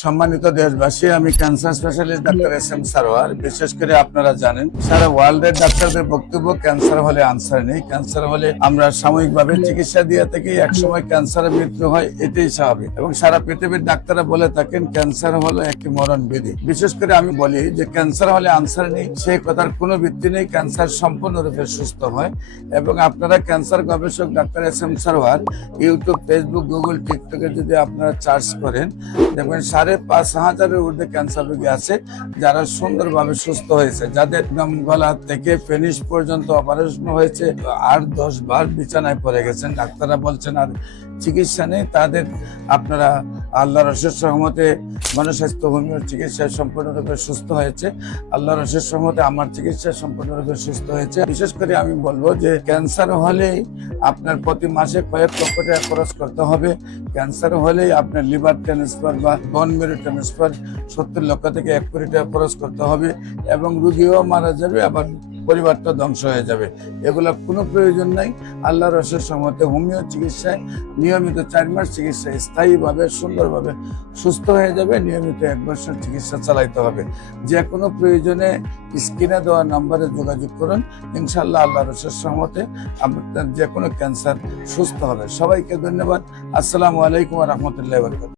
সম্মানিত দেশবাসী, আমি cancer specialist doctor SM Sarwar. বিশেষ করে আপনারা জানেন সারা ওয়ার্ল্ডের ডাক্তারদের বক্তব্য ক্যান্সার হলে আনসার নেই। ক্যান্সার হলে আমরা সাময়িকভাবে চিকিৎসা দিয়ে থাকি, একসময় ক্যান্সারের মৃত্যু হয়, এটাই স্বাভাবিক। এবং সারা পৃথিবীর ডাক্তাররা বলে থাকেন ক্যান্সার হলো একটি মরণ ব্যাধি। বিশেষ করে আমি বলি যে ক্যান্সার হলে আনসার নেই, সেই কথার কোনো ভিত্তি নেই। ক্যান্সার সম্পূর্ণরূপে সুস্থ হয়। এবং আপনারা ক্যান্সার গবেষক doctor SM Sarwar YouTube, Facebook, Google, টিকটকে যদি আপনারা সার্চ করেন, দেখবেন 5,500-এর ঊর্ধ্বে ক্যান্সার রোগী আছে যারা সুন্দরভাবে সুস্থ হয়েছে, যাদের একদম গলা থেকে ফিনিশ পর্যন্ত অপারেশন হয়েছে, 8-10 বার বিছানায় পড়ে গেছেন, ডাক্তাররা বলছেন আর চিকিৎসা নেই। তাদের আপনারা আল্লাহর অশেষ রহমতে গণস্বাস্থ্য হোমিওর চিকিৎসা সম্পূর্ণরূপে সুস্থ হয়েছে। আল্লাহর অশেষ রহমতে আমার চিকিৎসা সম্পূর্ণরূপে সুস্থ হয়েছে। বিশেষ করে আমি বলবো যে ক্যান্সার হলেই আপনার প্রতি মাসে কয়েক লক্ষ টাকা খরচ করতে হবে। ক্যান্সার হলেই আপনার লিভার ট্রান্সফার বা বোন মেরু ট্রান্সফার 70 লক্ষ থেকে 1 কোটি টাকা খরচ করতে হবে, এবং রুগীও মারা যাবে, আবার পরিবারটা ধ্বংস হয়ে যাবে। এগুলো কোনো প্রয়োজন নাই। আল্লাহর অশেষ রহমতে হোমিও চিকিৎসায় নিয়মিত 4 মাস চিকিৎসা স্থায়ীভাবে সুন্দরভাবে সুস্থ হয়ে যাবে। নিয়মিত 1 বছর চিকিৎসা চালাইতে হবে। যে কোনো প্রয়োজনে স্ক্রিনে দেওয়া নম্বরে যোগাযোগ করুন। ইনশাআল্লাহ আল্লাহর অশেষ রহমতে আপনার যে কোনো ক্যান্সার সুস্থ হবে। সবাইকে ধন্যবাদ। আসসালামু আলাইকুম ওয়া রাহমাতুল্লাহি ওয়া বারাকাতুহু।